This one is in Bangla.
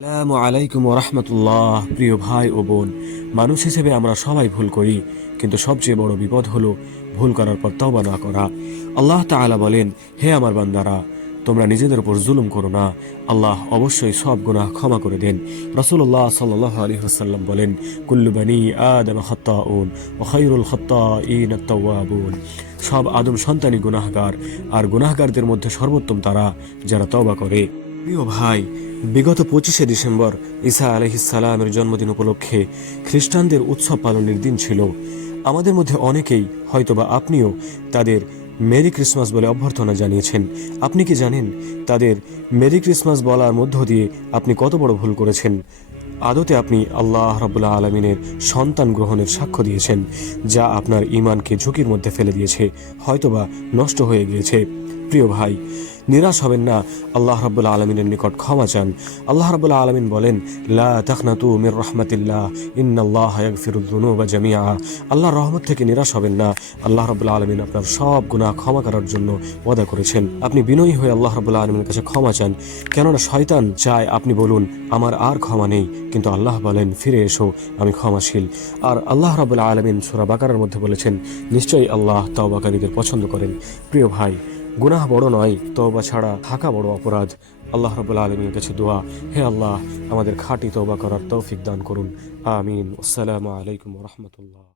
আসসালামু আলাইকুম ওরহমতুল্লাহ। প্রিয় ভাই ও বোন, মানুষ হিসেবে আমরা সবাই ভুল করি, কিন্তু সবচেয়ে বড় বিপদ হলো ভুল করার পর তওবা না করা। আল্লাহ তাআলা বলেন, হে আমার বান্দারা, তোমরা নিজেদের উপর জুলুম করো না, আল্লাহ অবশ্যই সব গুনাহ ক্ষমা করে দেন। রাসূলুল্লাহ সাল্লাল্লাহু আলাইহি ওয়াসাল্লাম বলেন, কুল্লু বানি আদম খাত্তাউন ওয়া খায়রুল খাত্তাইন আত-তাওয়াবুন। সব আদম সন্তানই গুনাহগার, আর গুনাহগারদের মধ্যে সর্বোত্তম তারা যারা তওবা করে। প্রিয় ভাই, বিগত 25শে ডিসেম্বর ঈসা আলাইহিসসালামের জন্মদিন উপলক্ষে খ্রিস্টানদের উৎসব পালনের দিন ছিল। আমাদের মধ্যে অনেকেই, হয়তোবা আপনিও, তাদের মেরি ক্রিসমাস বলে অভ্যর্থনা জানিয়েছেন। আপনি কি জানেন তাদের মেরি ক্রিসমাস বলার মধ্য দিয়ে আপনি কত বড় ভুল করেছেন? আদতে আপনি আল্লাহ রাব্বুল আলামিনের সন্তান গ্রহণের সাক্ষ্য দিয়েছেন, যা আপনার ঈমানকে ঝুঁকির মধ্যে ফেলে দিয়েছে, হয়তোবা নষ্ট হয়ে গিয়েছে। প্রিয় ভাই, নিরাশ হবেন না, আল্লাহ রাব্বুল আলামিনের নিকট ক্ষমা চান। আল্লাহ রাব্বুল আলামিন বলেন, লা তাকনাতু মির রাহমাতিল্লাহ ইন্নাল্লাহা ইয়াগফিরুয যুনুবা জামিআ। আল্লাহর রহমত থেকে নিরাশ হবেন না, আল্লাহ রাব্বুল আলামিন আপনার সব গুনাহ ক্ষমা করার জন্য ওয়াদা করেছেন। আপনি বিনয়ী হয়ে আল্লাহ রাব্বুল আলামিনের কাছে ক্ষমা চান, কেননা শয়তান চায় আপনি বলুন আমার আর ক্ষমা নেই, কিন্তু আল্লাহ বলেন ফিরে এসো, আমি ক্ষমাশীল। আর আল্লাহ রাব্বুল আলামিন সূরা বাকারার মধ্যে বলেছেন, নিশ্চয়ই আল্লাহ তওবাকারীদের পছন্দ করেন। প্রিয় ভাই, গুনাহ বড় নয়, তওবা ছাড়া থাকা বড় অপরাধ। আল্লাহ রাব্বুল আলামিনের কাছে দোয়া, হে আল্লাহ, আমাদের খাঁটি তওবা করার তৌফিক দান করুন। আমিন। আসসালামু আলাইকুম ওয়া রাহমাতুল্লাহ।